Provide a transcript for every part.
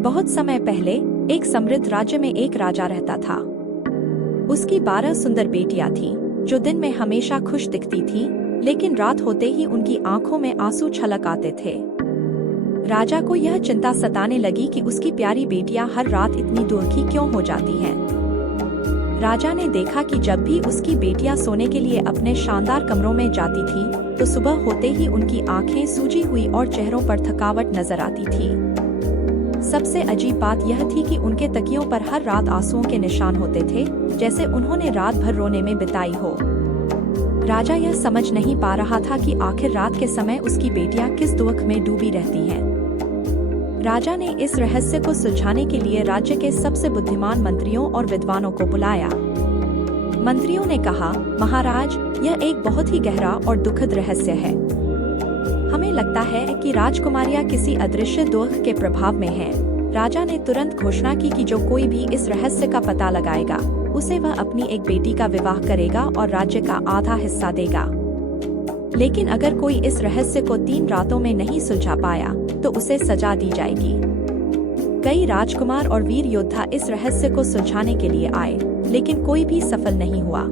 बहुत समय पहले एक समृद्ध राज्य में एक राजा रहता था। उसकी 12 सुंदर बेटियां थीं, जो दिन में हमेशा खुश दिखती थीं, लेकिन रात होते ही उनकी आंखों में आंसू छलक आते थे। राजा को यह चिंता सताने लगी कि उसकी प्यारी बेटियां हर रात इतनी दुखी क्यों हो जाती हैं। राजा ने देखा कि जब भी उसकी बेटियां सोने के लिए अपने शानदार कमरों में जाती थीं, तो सुबह होते ही उनकी आंखें सूजी हुई और चेहरों पर थकावट नजर आती थी। सबसे अजीब बात यह थी कि उनके तकियों पर हर रात आंसुओं के निशान होते थे, जैसे उन्होंने रात भर रोने में बिताई हो। राजा यह समझ नहीं पा रहा था कि आखिर रात के समय उसकी बेटियां किस दुख में डूबी रहती हैं। राजा ने इस रहस्य को सुलझाने के लिए राज्य के सबसे बुद्धिमान मंत्रियों और विद्वानों को बुलाया। मंत्रियों ने कहा, महाराज, यह एक बहुत ही गहरा और दुखद रहस्य है। हमें लगता है कि राजकुमारियां किसी अदृश्य दुख के प्रभाव में हैं। राजा ने तुरंत घोषणा की कि जो कोई भी इस रहस्य का पता लगाएगा, उसे वह अपनी एक बेटी का विवाह करेगा और राज्य का आधा हिस्सा देगा। लेकिन अगर कोई इस रहस्य को 3 रातों में नहीं सुलझा पाया, तो उसे सजा दी जाएगी। कई राजकुमार और वीर योद्धा इस रहस्य को सुलझाने के लिए आए, लेकिन कोई भी सफल नहीं हुआ।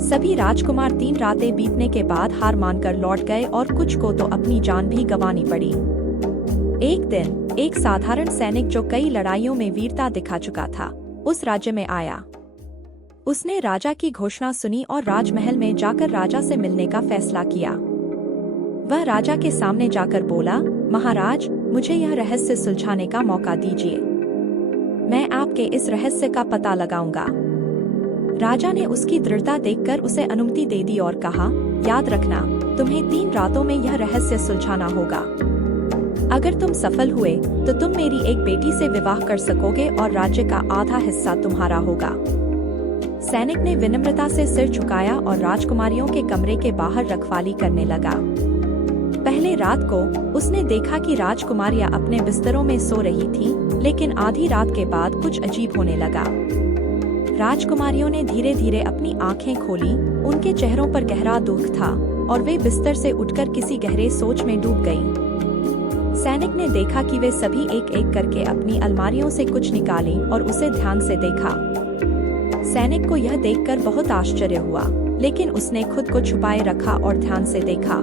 सभी राजकुमार 3 रातें बीतने के बाद हार मानकर लौट गए और कुछ को तो अपनी जान भी गंवानी पड़ी। एक दिन एक साधारण सैनिक जो कई लड़ाइयों में वीरता दिखा चुका था, उस राज्य में आया। उसने राजा की घोषणा सुनी और राजमहल में जाकर राजा से मिलने का फैसला किया। वह राजा के सामने जाकर बोला, महाराज, मुझे यह रहस्य सुलझाने का मौका दीजिए। मैं आपके इस रहस्य का पता लगाऊंगा। राजा ने उसकी दृढ़ता देखकर उसे अनुमति दे दी और कहा, याद रखना, तुम्हें 3 रातों में यह रहस्य सुलझाना होगा। अगर तुम सफल हुए तो तुम मेरी एक बेटी से विवाह कर सकोगे और राज्य का आधा हिस्सा तुम्हारा होगा। सैनिक ने विनम्रता से सिर झुकाया और राजकुमारियों के कमरे के बाहर रखवाली करने लगा। पहले रात को उसने देखा कि राजकुमारियां अपने बिस्तरों में सो रही थीं, लेकिन आधी रात के बाद कुछ अजीब होने लगा। राजकुमारियों ने धीरे धीरे अपनी आंखें खोली, उनके चेहरों पर गहरा दुख था और वे बिस्तर से उठकर किसी गहरे सोच में डूब गईं। सैनिक ने देखा कि वे सभी एक एक करके अपनी अलमारियों से कुछ निकाली और उसे ध्यान से देखा। सैनिक को यह देखकर बहुत आश्चर्य हुआ, लेकिन उसने खुद को छुपाए रखा और ध्यान से देखा।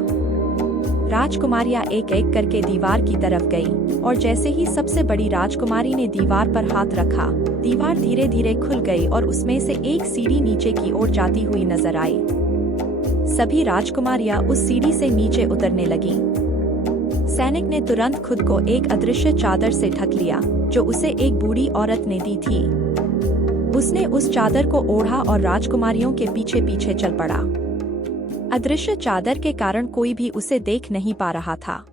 राजकुमारियां एक एक करके दीवार की तरफ गईं, और जैसे ही सबसे बड़ी राजकुमारी ने दीवार पर हाथ रखा, दीवार धीरे धीरे खुल गई और उसमें से एक सीढ़ी नीचे की ओर जाती हुई नजर आई। सभी राजकुमारियां उस सीढ़ी से नीचे उतरने लगीं। सैनिक ने तुरंत खुद को एक अदृश्य चादर से ढक लिया, जो उसे एक बूढ़ी औरत ने दी थी। उसने उस चादर को ओढ़ा और राजकुमारियों के पीछे पीछे चल पड़ा। अदृश्य चादर के कारण कोई भी उसे देख नहीं पा रहा था।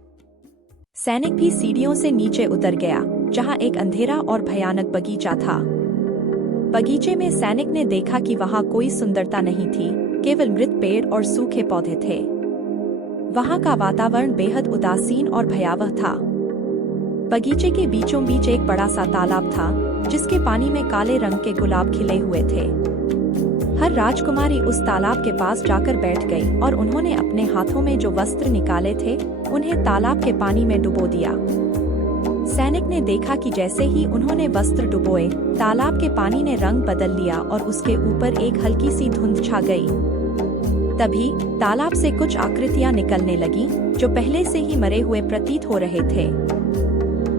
सैनिक भी सीढ़ियों से नीचे उतर गया, जहां एक अंधेरा और भयानक बगीचा था। बगीचे में सैनिक ने देखा कि वहां कोई सुंदरता नहीं थी, केवल मृत पेड़ और सूखे पौधे थे। वहां का वातावरण बेहद उदासीन और भयावह था। बगीचे के बीचों बीच एक बड़ा सा तालाब था, जिसके पानी में काले रंग के गुलाब खिले हुए थे। हर राजकुमारी उस तालाब के पास जाकर बैठ गई और उन्होंने अपने हाथों में जो वस्त्र निकाले थे, उन्हें तालाब के पानी में डुबो दिया। सैनिक ने देखा कि जैसे ही उन्होंने वस्त्र डुबोए, तालाब के पानी ने रंग बदल लिया और उसके ऊपर एक हल्की सी धुंध छा गई। तभी तालाब से कुछ आकृतियां निकलने लगीं, जो पहले से ही मरे हुए प्रतीत हो रहे थे।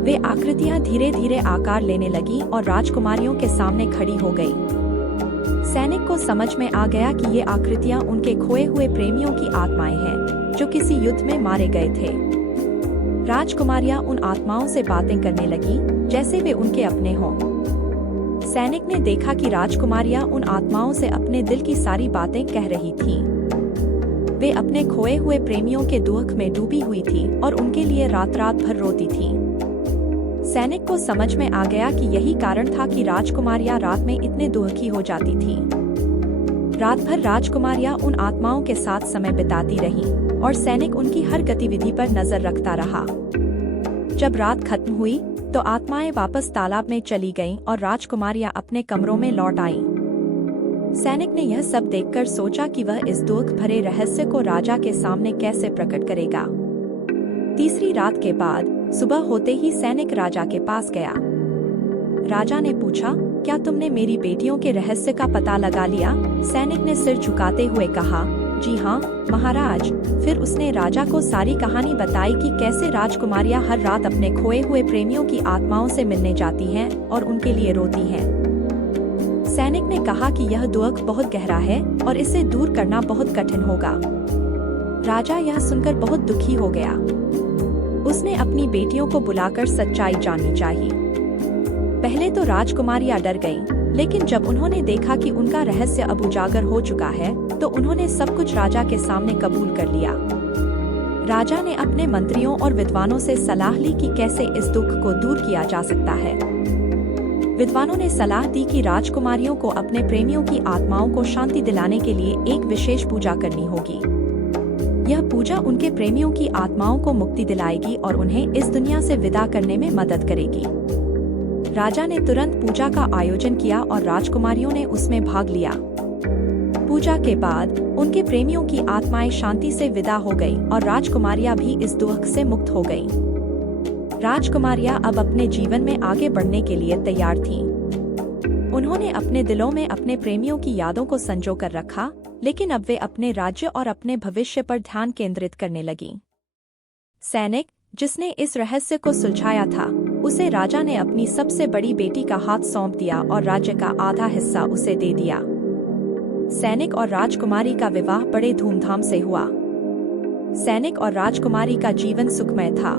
वे आकृतियां धीरे धीरे आकार लेने लगीं और राजकुमारियों के सामने खड़ी हो गई। सैनिक को समझ में आ गया कि ये आकृतियां उनके खोए हुए प्रेमियों की आत्माएं हैं, जो किसी युद्ध में मारे गए थे। राजकुमारियां उन आत्माओं से बातें करने लगीं, जैसे वे उनके अपने हों। सैनिक ने देखा कि राजकुमारियां उन आत्माओं से अपने दिल की सारी बातें कह रही थीं। वे अपने खोए हुए प्रेमियों के दुख में डूबी हुई थी और उनके लिए रात रात भर रोती थी। सैनिक को समझ में आ गया कि यही कारण था कि राजकुमारियां रात में इतने दुखी हो जाती थीं। रात भर राजकुमारियां उन आत्माओं के साथ समय बिताती रहीं और सैनिक उनकी हर गतिविधि पर नजर रखता रहा। जब रात खत्म हुई, तो आत्माएं वापस तालाब में चली गईं और राजकुमारियां अपने कमरों में लौट आईं। सैनिक ने यह सब देखकर सोचा कि वह इस दुख भरे रहस्य को राजा के सामने कैसे प्रकट करेगा। तीसरी रात के बाद सुबह होते ही सैनिक राजा के पास गया। राजा ने पूछा, क्या तुमने मेरी बेटियों के रहस्य का पता लगा लिया? सैनिक ने सिर झुकाते हुए कहा, जी हाँ महाराज। फिर उसने राजा को सारी कहानी बताई कि कैसे राजकुमारियां हर रात अपने खोए हुए प्रेमियों की आत्माओं से मिलने जाती हैं और उनके लिए रोती हैं। सैनिक ने कहा कि यह दुख बहुत गहरा है और इसे दूर करना बहुत कठिन होगा। राजा यह सुनकर बहुत दुखी हो गया। उसने अपनी बेटियों को बुलाकर सच्चाई जाननी चाहिए। पहले तो राजकुमारियां डर गईं, लेकिन जब उन्होंने देखा कि उनका रहस्य अब उजागर हो चुका है तो उन्होंने सब कुछ राजा के सामने कबूल कर लिया। राजा ने अपने मंत्रियों और विद्वानों से सलाह ली कि कैसे इस दुख को दूर किया जा सकता है। विद्वानों ने सलाह दी कि राजकुमारियों को अपने प्रेमियों की आत्माओं को शांति दिलाने के लिए एक विशेष पूजा करनी होगी। यह पूजा उनके प्रेमियों की आत्माओं को मुक्ति दिलाएगी और उन्हें इस दुनिया से विदा करने में मदद करेगी। राजा ने तुरंत पूजा का आयोजन किया और राजकुमारियों ने उसमें भाग लिया। पूजा के बाद उनके प्रेमियों की आत्माएं शांति से विदा हो गई और राजकुमारियां भी इस दुख से मुक्त हो गईं। राजकुमारियां अब अपने जीवन में आगे बढ़ने के लिए तैयार थीं। उन्होंने अपने दिलों में अपने प्रेमियों की यादों को संजो कर रखा, लेकिन अब वे अपने राज्य और अपने भविष्य पर ध्यान केंद्रित करने लगीं। सैनिक, जिसने इस रहस्य को सुलझाया था, उसे राजा ने अपनी सबसे बड़ी बेटी का हाथ सौंप दिया और राज्य का आधा हिस्सा उसे दे दिया। सैनिक और राजकुमारी का विवाह बड़े धूमधाम से हुआ। सैनिक और राजकुमारी का जीवन सुखमय था।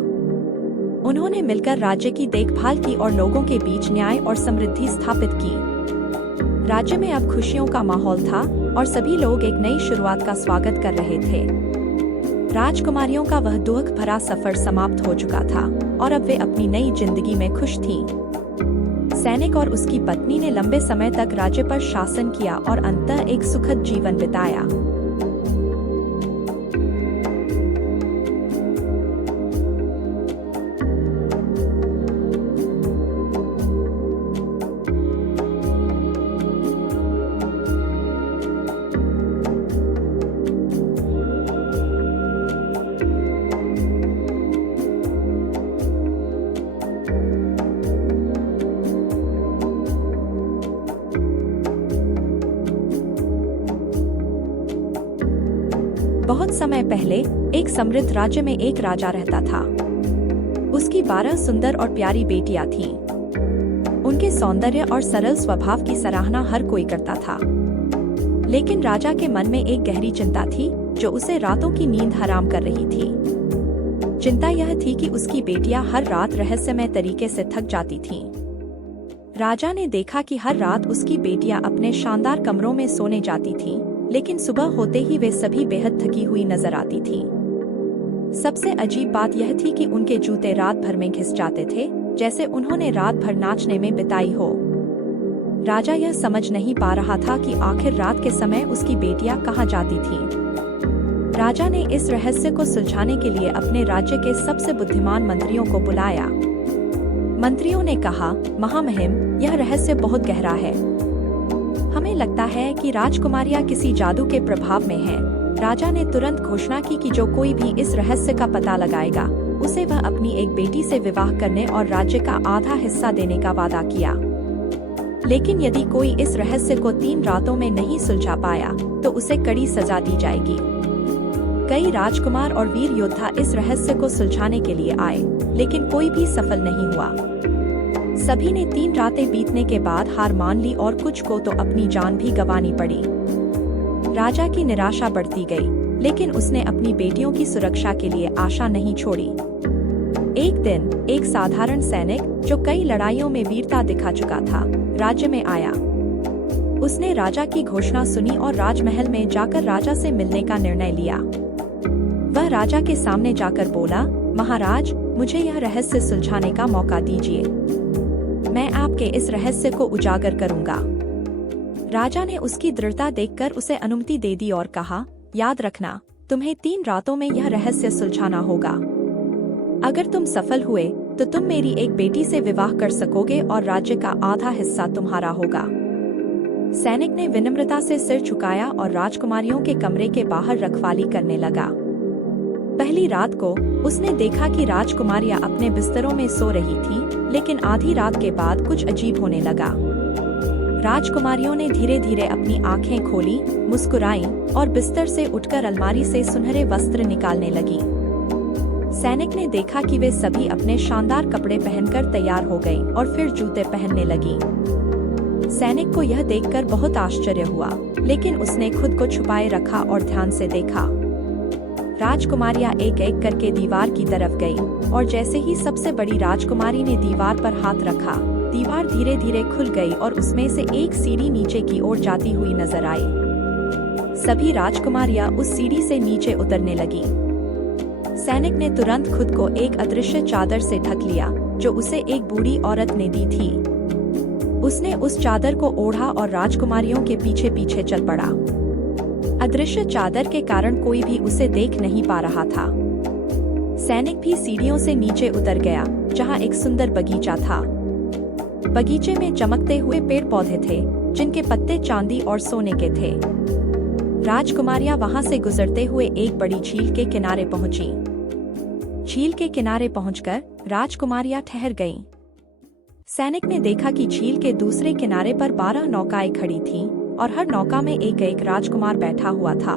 उन्होंने मिलकर राज्य की देखभाल की और लोगों के बीच न्याय और समृद्धि स्थापित की। राज्य में अब खुशियों का माहौल था और सभी लोग एक नई शुरुआत का स्वागत कर रहे थे। राजकुमारियों का वह दुख भरा सफर समाप्त हो चुका था और अब वे अपनी नई जिंदगी में खुश थीं। सैनिक और उसकी पत्नी ने लंबे समय तक राज्य पर शासन किया और अंततः एक सुखद जीवन बिताया। बहुत समय पहले एक समृद्ध राज्य में एक राजा रहता था। उसकी 12 सुंदर और प्यारी बेटियां थीं। उनके सौंदर्य और सरल स्वभाव की सराहना हर कोई करता था। लेकिन राजा के मन में एक गहरी चिंता थी जो उसे रातों की नींद हराम कर रही थी। चिंता यह थी कि उसकी बेटियां हर रात रहस्यमय तरीके से थक जाती थीं। राजा ने देखा कि हर रात उसकी बेटियां अपने शानदार कमरों में सोने जाती थीं, लेकिन सुबह होते ही वे सभी बेहद थकी हुई नजर आती थीं। सबसे अजीब बात यह थी कि उनके जूते रात भर में घिस जाते थे, जैसे उन्होंने रात भर नाचने में बिताई हो। राजा यह समझ नहीं पा रहा था कि आखिर रात के समय उसकी बेटियां कहाँ जाती थीं। राजा ने इस रहस्य को सुलझाने के लिए अपने राज्य के सबसे बुद्धिमान मंत्रियों को बुलाया। मंत्रियों ने कहा, महामहिम, यह रहस्य बहुत गहरा है। हमें लगता है कि राजकुमारियां किसी जादू के प्रभाव में हैं। राजा ने तुरंत घोषणा की कि जो कोई भी इस रहस्य का पता लगाएगा, उसे वह अपनी एक बेटी से विवाह करने और राज्य का आधा हिस्सा देने का वादा किया। लेकिन यदि कोई इस रहस्य को 3 रातों में नहीं सुलझा पाया, तो उसे कड़ी सजा दी जाएगी। कई राजकुमार और वीर योद्धा इस रहस्य को सुलझाने के लिए आए, लेकिन कोई भी सफल नहीं हुआ। सभी ने 3 रातें बीतने के बाद हार मान ली और कुछ को तो अपनी जान भी गंवानी पड़ी। राजा की निराशा बढ़ती गई, लेकिन उसने अपनी बेटियों की सुरक्षा के लिए आशा नहीं छोड़ी। एक दिन एक साधारण सैनिक, जो कई लड़ाइयों में वीरता दिखा चुका था, राज्य में आया। उसने राजा की घोषणा सुनी और राजमहल में जाकर राजा से मिलने का निर्णय लिया। वह राजा के सामने जाकर बोला, महाराज, मुझे यह रहस्य सुलझाने का मौका दीजिए। मैं आपके इस रहस्य को उजागर करूंगा। राजा ने उसकी दृढ़ता देखकर उसे अनुमति दे दी और कहा, याद रखना, तुम्हें 3 रातों में यह रहस्य सुलझाना होगा। अगर तुम सफल हुए तो तुम मेरी एक बेटी से विवाह कर सकोगे और राज्य का आधा हिस्सा तुम्हारा होगा। सैनिक ने विनम्रता से सिर झुकाया और राजकुमारियों के कमरे के बाहर रखवाली करने लगा। पहली रात को उसने देखा कि राजकुमारियां अपने बिस्तरों में सो रही थी, लेकिन आधी रात के बाद कुछ अजीब होने लगा। राजकुमारियों ने धीरे धीरे अपनी आंखें खोली, मुस्कुराईं और बिस्तर से उठकर अलमारी से सुनहरे वस्त्र निकालने लगी। सैनिक ने देखा कि वे सभी अपने शानदार कपड़े पहनकर तैयार हो गईं और फिर जूते पहनने लगी। सैनिक को यह देखकर बहुत आश्चर्य हुआ, लेकिन उसने खुद को छुपाए रखा और ध्यान से देखा। राजकुमारियां एक एक करके दीवार की तरफ गईं, और जैसे ही सबसे बड़ी राजकुमारी ने दीवार पर हाथ रखा, दीवार धीरे धीरे खुल गई और उसमें से एक सीढ़ी नीचे की ओर जाती हुई नजर आई। सभी राजकुमारियां उस सीढ़ी से नीचे उतरने लगी। सैनिक ने तुरंत खुद को एक अदृश्य चादर से ढक लिया, जो उसे एक बूढ़ी औरत ने दी थी। उसने उस चादर को ओढ़ा और राजकुमारियों के पीछे पीछे चल पड़ा। अदृश्य चादर के कारण कोई भी उसे देख नहीं पा रहा था। सैनिक भी सीढ़ियों से नीचे उतर गया, जहां एक सुंदर बगीचा था। बगीचे में चमकते हुए पेड़ पौधे थे, जिनके पत्ते चांदी और सोने के थे। राजकुमारियां वहां से गुजरते हुए एक बड़ी झील के किनारे पहुंची। झील के किनारे पहुंचकर राजकुमारियां ठहर गईं। सैनिक ने देखा कि झील के दूसरे किनारे पर 12 नौकाएं खड़ी थीं, और हर नौका में एक एक राजकुमार बैठा हुआ था।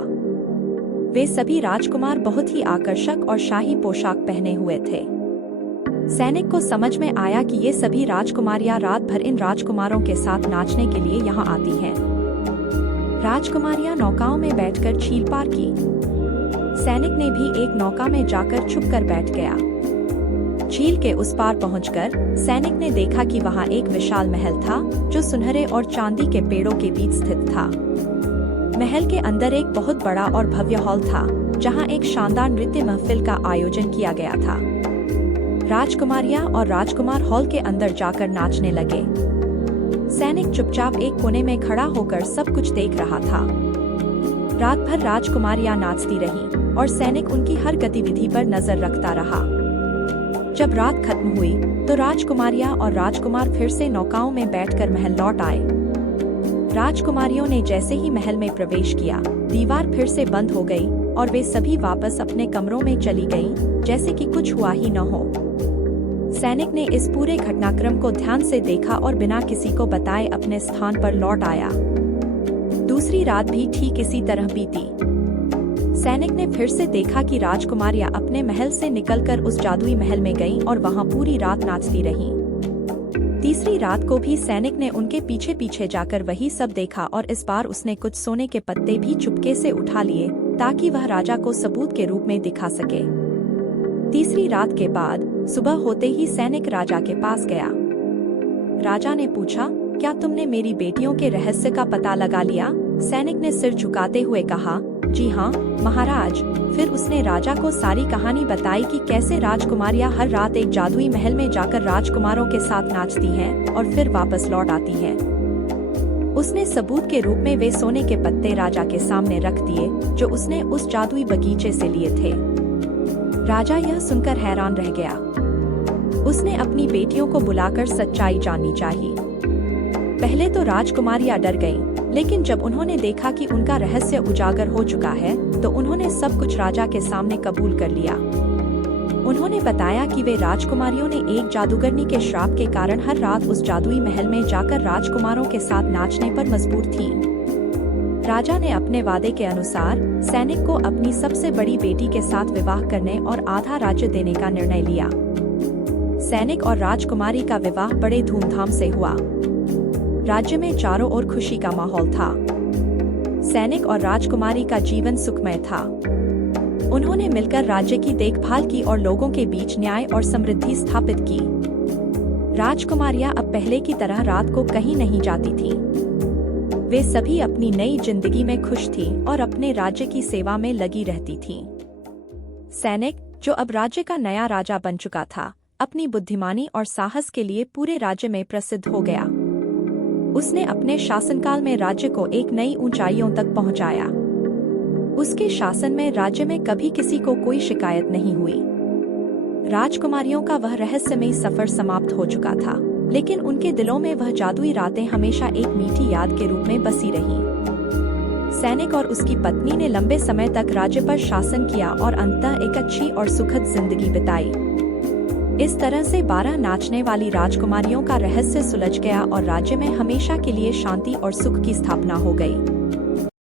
वे सभी राजकुमार बहुत ही आकर्षक और शाही पोशाक पहने हुए थे। सैनिक को समझ में आया कि ये सभी राजकुमारियां रात भर इन राजकुमारों के साथ नाचने के लिए यहाँ आती हैं। राजकुमारियां नौकाओं में बैठकर झील पार की। सैनिक ने भी एक नौका में जाकर छुपकर बैठ गया। झील के उस पार पहुंचकर सैनिक ने देखा कि वहां एक विशाल महल था, जो सुनहरे और चांदी के पेड़ों के बीच स्थित था। महल के अंदर एक बहुत बड़ा और भव्य हॉल था, जहां एक शानदार नृत्य महफिल का आयोजन किया गया था। राजकुमारियां और राजकुमार हॉल के अंदर जाकर नाचने लगे। सैनिक चुपचाप एक कोने में खड़ा होकर सब कुछ देख रहा था। रात भर राजकुमारियां नाचती रहीं, और सैनिक उनकी हर गतिविधि पर नजर रखता रहा। जब रात खत्म हुई, तो राजकुमारियां और राजकुमार फिर से नौकाओं में बैठकर महल लौट आए। राजकुमारियों ने जैसे ही महल में प्रवेश किया, दीवार फिर से बंद हो गई और वे सभी वापस अपने कमरों में चली गईं, जैसे कि कुछ हुआ ही न हो। सैनिक ने इस पूरे घटनाक्रम को ध्यान से देखा और बिना किसी को बताए अपने स्थान पर लौट आया। दूसरी रात भी ठीक इसी तरह बीती। सैनिक ने फिर से देखा कि राजकुमारियां अपने महल से निकलकर उस जादुई महल में गईं और वहां पूरी रात नाचती रहीं। तीसरी रात को भी सैनिक ने उनके पीछे पीछे जाकर वही सब देखा, और इस बार उसने कुछ सोने के पत्ते भी चुपके से उठा लिए, ताकि वह राजा को सबूत के रूप में दिखा सके। तीसरी रात के बाद सुबह होते ही सैनिक राजा के पास गया। राजा ने पूछा, क्या तुमने मेरी बेटियों के रहस्य का पता लगा लिया? सैनिक ने सिर झुकाते हुए कहा, जी हाँ महाराज। फिर उसने राजा को सारी कहानी बताई कि कैसे राजकुमारियां हर रात एक जादुई महल में जाकर राजकुमारों के साथ नाचती हैं और फिर वापस लौट आती हैं। उसने सबूत के रूप में वे सोने के पत्ते राजा के सामने रख दिए, जो उसने उस जादुई बगीचे से लिए थे। राजा यह सुनकर हैरान रह गया। उसने अपनी बेटियों को बुलाकर सच्चाई जाननी चाहिए। पहले तो राजकुमारियां डर गईं, लेकिन जब उन्होंने देखा कि उनका रहस्य उजागर हो चुका है, तो उन्होंने सब कुछ राजा के सामने कबूल कर लिया। उन्होंने बताया कि वे राजकुमारियों ने एक जादूगरनी के श्राप के कारण हर रात उस जादुई महल में जाकर राजकुमारों के साथ नाचने पर मजबूर थीं। राजा ने अपने वादे के अनुसार सैनिक को अपनी सबसे बड़ी बेटी के साथ विवाह करने और आधा राज्य देने का निर्णय लिया। सैनिक और राजकुमारी का विवाह बड़े धूमधाम से हुआ। राज्य में चारों ओर खुशी का माहौल था। सैनिक और राजकुमारी का जीवन सुखमय था। उन्होंने मिलकर राज्य की देखभाल की और लोगों के बीच न्याय और समृद्धि स्थापित की। राजकुमारियां अब पहले की तरह रात को कहीं नहीं जाती थीं। वे सभी अपनी नई जिंदगी में खुश थीं और अपने राज्य की सेवा में लगी रहती थीं। सैनिक, जो अब राज्य का नया राजा बन चुका था, अपनी बुद्धिमानी और साहस के लिए पूरे राज्य में प्रसिद्ध हो गया। उसने अपने शासनकाल में राज्य को एक नई ऊंचाइयों तक पहुंचाया। उसके शासन में राज्य में कभी किसी को कोई शिकायत नहीं हुई। राजकुमारियों का वह रहस्यमयी सफर समाप्त हो चुका था, लेकिन उनके दिलों में वह जादुई रातें हमेशा एक मीठी याद के रूप में बसी रहीं। सैनिक और उसकी पत्नी ने लंबे समय तक राज्य पर शासन किया और अंततः एक अच्छी और सुखद जिंदगी बिताई। इस तरह से 12 नाचने वाली राजकुमारियों का रहस्य सुलझ गया और राज्य में हमेशा के लिए शांति और सुख की स्थापना हो गई।